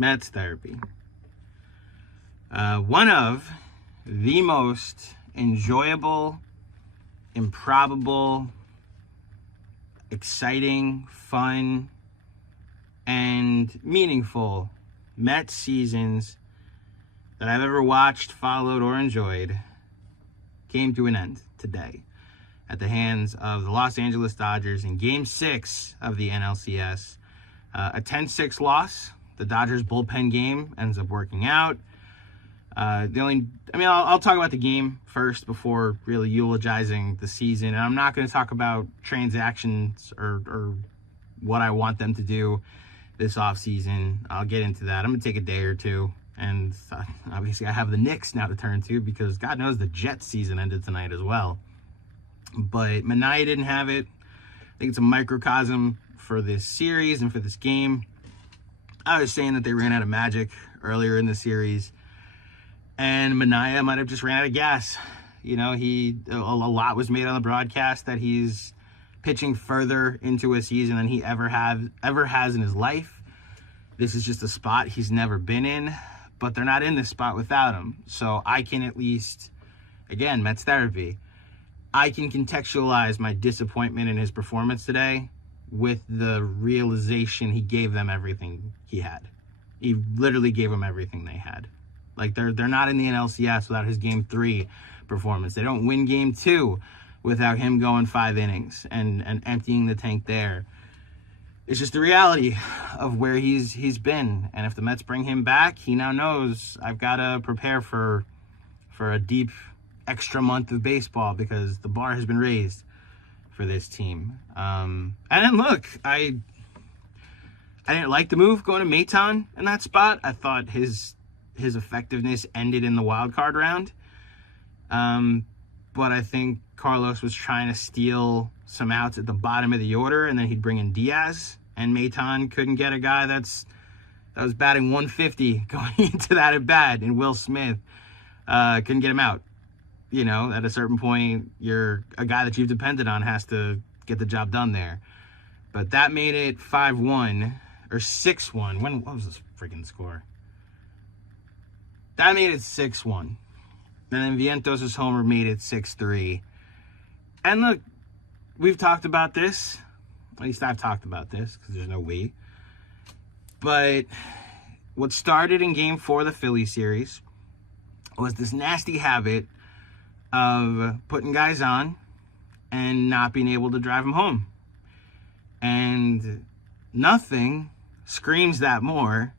METS therapy. One of the most enjoyable, improbable, exciting, fun, and meaningful METS seasons that I've ever watched, followed, or enjoyed came to an end today at the hands of the Los Angeles Dodgers in Game 6 of the NLCS. A 10-6 loss. The Dodgers bullpen game ends up working out. I'll talk about the game first before really eulogizing the season. And I'm not going to talk about transactions or what I want them to do this offseason. I'll get into that. I'm going to take a day or two. And obviously I have the Knicks now to turn to because God knows the Jets season ended tonight as well. But Manaea didn't have it. I think it's a microcosm for this series and for this game. I was saying that they ran out of magic earlier in the series, and Manaea might have just ran out of gas. You know, a lot was made on the broadcast that he's pitching further into a season than he ever has in his life. This is just a spot he's never been in, but they're not in this spot without him. So I can at least, again, METS therapy, I can contextualize my disappointment in his performance today with the realization he gave them everything he had. He literally gave them everything they had. Like, they're not in the NLCS without his Game 3 performance. They don't win Game 2 without him going 5 innings and emptying the tank there. It's just the reality of where he's been. And if the Mets bring him back, he now knows I've got to prepare for a deep extra month of baseball because the bar has been raised for this team. And then look, I didn't like the move going to Maton in that spot. I thought his effectiveness ended in the wild card round. But I think Carlos was trying to steal some outs at the bottom of the order, and then he'd bring in Diaz, and Maton couldn't get a guy that was batting 150 going into that at bat, and Will Smith couldn't get him out. You know, at a certain point, a guy that you've depended on has to get the job done there. But that made it 5-1 or 6-1. What was this freaking score? That made it 6-1. And then Vientos' homer made it 6-3. And look, we've talked about this. At least I've talked about this because there's no we. But what started in Game 4 of the Philly series was this nasty habit of putting guys on and not being able to drive them home. And nothing screams that more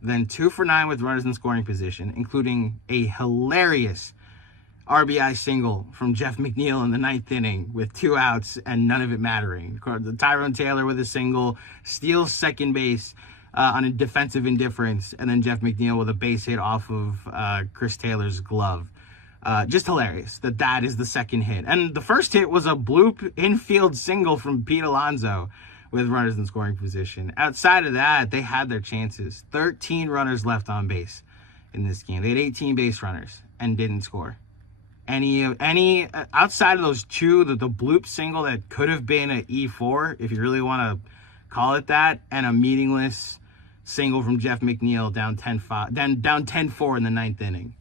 than 2 for 9 with runners in scoring position, including a hilarious RBI single from Jeff McNeil in the 9th inning with 2 outs and none of it mattering. Tyrone Taylor with a single, steals second base on a defensive indifference, and then Jeff McNeil with a base hit off of Chris Taylor's glove. Just hilarious that is the second hit. And the first hit was a bloop infield single from Pete Alonso with runners in scoring position. Outside of that, they had their chances. 13 runners left on base in this game. They had 18 base runners and didn't score. Any outside of those 2, the bloop single that could have been an E4, if you really want to call it that, and a meaningless single from Jeff McNeil down 10-4 in the 9th inning.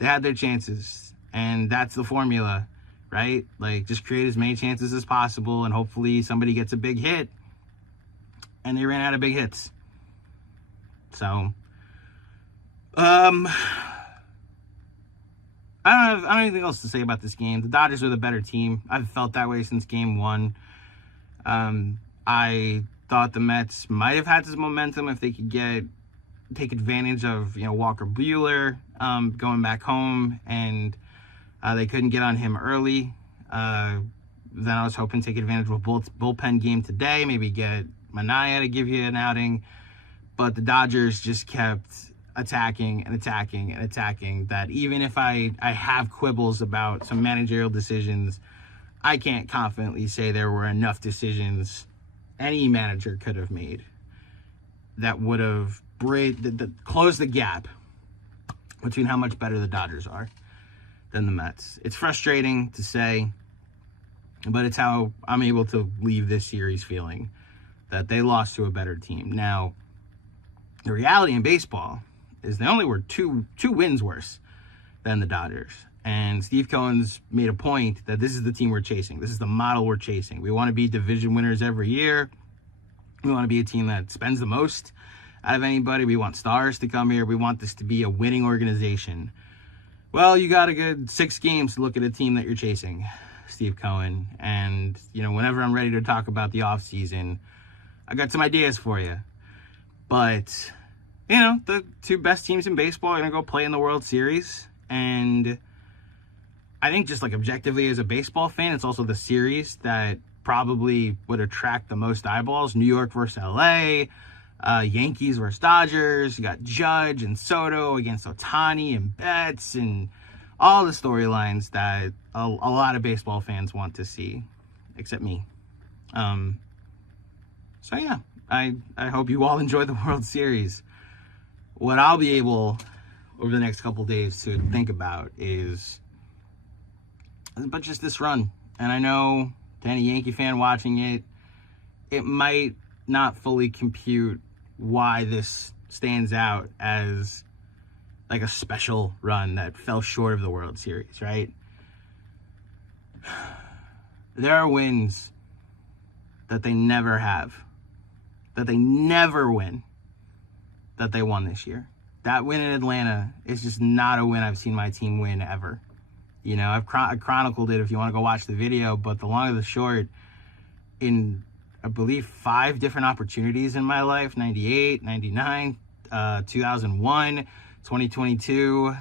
They had their chances, and that's the formula, right? Like, just create as many chances as possible, and hopefully somebody gets a big hit, and they ran out of big hits. So, I don't have anything else to say about this game. The Dodgers are the better team. I've felt that way since Game 1. I thought the Mets might have had this momentum if they could take advantage of, Walker Buehler going back home, and they couldn't get on him early. Then I was hoping to take advantage of a bullpen game today, maybe get Manaea to give you an outing. But the Dodgers just kept attacking and attacking and attacking, that even if I have quibbles about some managerial decisions, I can't confidently say there were enough decisions any manager could have made that would have closed the gap between how much better the Dodgers are than the Mets. It's frustrating to say, but it's how I'm able to leave this series feeling. that they lost to a better team. Now, the reality in baseball is they only were two wins worse than the Dodgers. And Steve Cohen's made a point that this is the team we're chasing. This is the model we're chasing. We want to be division winners every year. We want to be a team that spends the most out of anybody. We want stars to come here. We want this to be a winning organization. Well, you got a good 6 games to look at a team that you're chasing, Steve Cohen. And, whenever I'm ready to talk about the offseason, I got some ideas for you. But, the 2 best teams in baseball are going to go play in the World Series. And I think just objectively as a baseball fan, it's also the series that probably would attract the most eyeballs. New York versus LA, Yankees versus Dodgers. You got Judge and Soto against Ohtani and Betts, and all the storylines that a lot of baseball fans want to see, except me. So yeah, I hope you all enjoy the World Series. What I'll be able over the next couple days to think about is but just this run. And I know to any Yankee fan watching it, it might not fully compute why this stands out as a special run that fell short of the World Series, right? There are wins that they never have, that they never win, that they won this year. That win in Atlanta is just not a win I've seen my team win ever. I've chronicled it if you want to go watch the video, but the long and the short, in, I believe, 5 different opportunities in my life, 98, 99, 2001, 2022,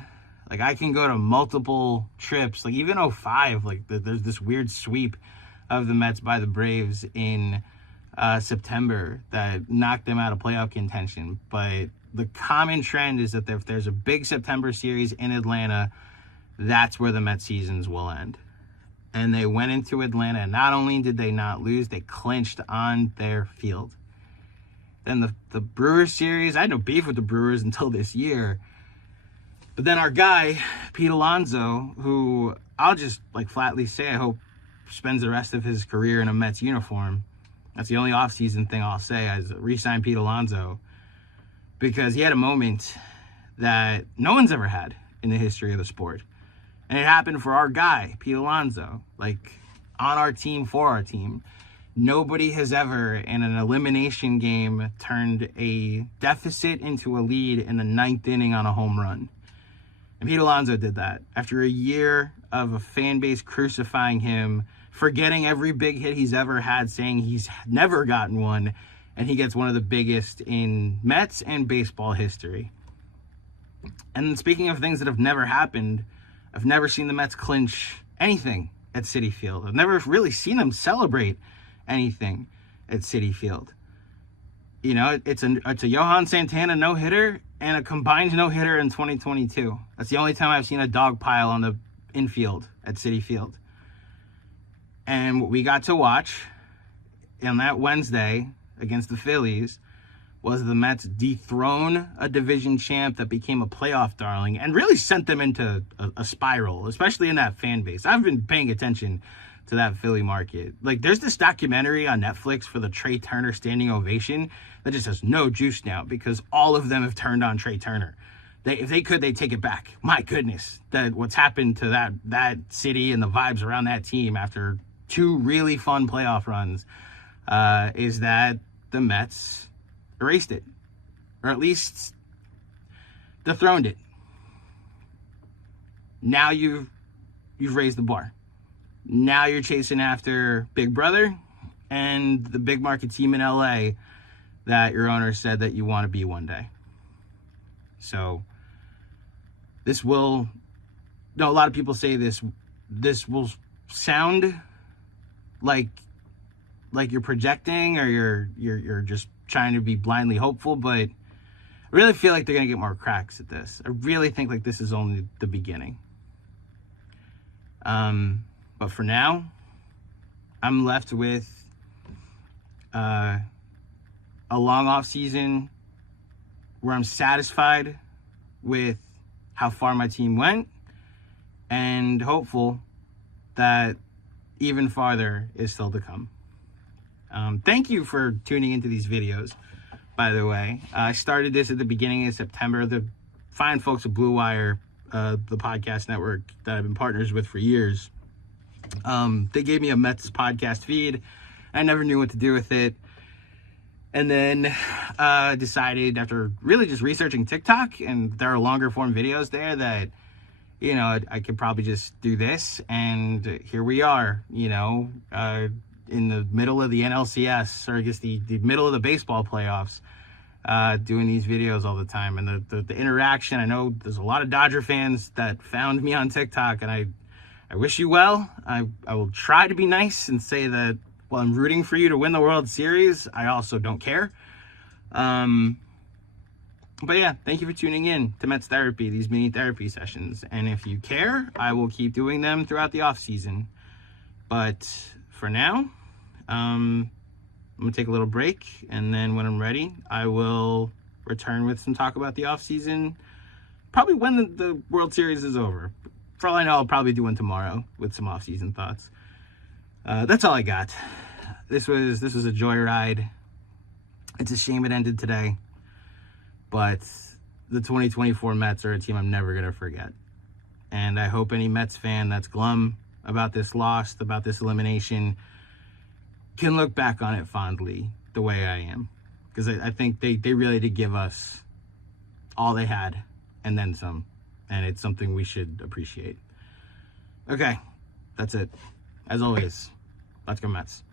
I can go to multiple trips, even 05, there's this weird sweep of the Mets by the Braves in September that knocked them out of playoff contention. But the common trend is that if there's a big September series in Atlanta, that's where the Mets seasons will end. And they went into Atlanta, and not only did they not lose, they clinched on their field. Then the Brewers series, I had no beef with the Brewers until this year. But then our guy, Pete Alonso, who I'll just flatly say I hope spends the rest of his career in a Mets uniform. That's the only offseason thing I'll say, is re-sign Pete Alonso. Because he had a moment that no one's ever had in the history of the sport. And it happened for our guy, Pete Alonso, on our team, for our team. Nobody has ever, in an elimination game, turned a deficit into a lead in the 9th inning on a home run. And Pete Alonso did that. After a year of a fan base crucifying him, forgetting every big hit he's ever had, saying he's never gotten one, and he gets one of the biggest in Mets and baseball history. And speaking of things that have never happened, I've never seen the Mets clinch anything at Citi Field. I've never really seen them celebrate anything at Citi Field. It's a Johan Santana no-hitter and a combined no-hitter in 2022. That's the only time I've seen a dog pile on the infield at Citi Field. And what we got to watch on that Wednesday against the Phillies was the Mets dethrone a division champ that became a playoff darling and really sent them into a spiral, especially in that fan base. I've been paying attention to that Philly market. There's this documentary on Netflix for the Trey Turner standing ovation that just has no juice now because all of them have turned on Trey Turner. If they could, they'd take it back. My goodness, what's happened to that city and the vibes around that team after 2 really fun playoff runs is that the Mets erased it, or at least dethroned it. Now you've raised the bar. Now you're chasing after Big Brother and the big market team in LA that your owner said that you want to be one day. So this will, a lot of people say this will sound like you're projecting or you're just trying to be blindly hopeful, but I really feel like they're going to get more cracks at this. I really think this is only the beginning. But for now, I'm left with a long off season where I'm satisfied with how far my team went and hopeful that even farther is still to come. Thank you for tuning into these videos, by the way. I started this at the beginning of September. The fine folks at Blue Wire, the podcast network that I've been partners with for years, they gave me a METS podcast feed. I never knew what to do with it. And then decided, after really just researching TikTok, and there are longer form videos there, that, you know, I could probably just do this. And here we are, you know, in the middle of the NLCS, or I guess the middle of the baseball playoffs, doing these videos all the time. And the interaction, I know there's a lot of Dodger fans that found me on TikTok, and I wish you well. I will try to be nice and say that while I'm rooting for you to win the World Series, I also don't care. But yeah, thank you for tuning in to METS Therapy, these mini therapy sessions. And if you care, I will keep doing them throughout the off season. But for now, I'm gonna take a little break, and then when I'm ready, I will return with some talk about the off season, probably when the World Series is over. For all I know, I'll probably do one tomorrow with some off season thoughts. That's all I got. This was a joyride. It's a shame it ended today, but the 2024 Mets are a team I'm never gonna forget. And I hope any Mets fan that's glum about this loss, about this elimination, can look back on it fondly the way I am. Because I think they really did give us all they had and then some. And it's something we should appreciate. Okay, that's it. As always, let's go Mets.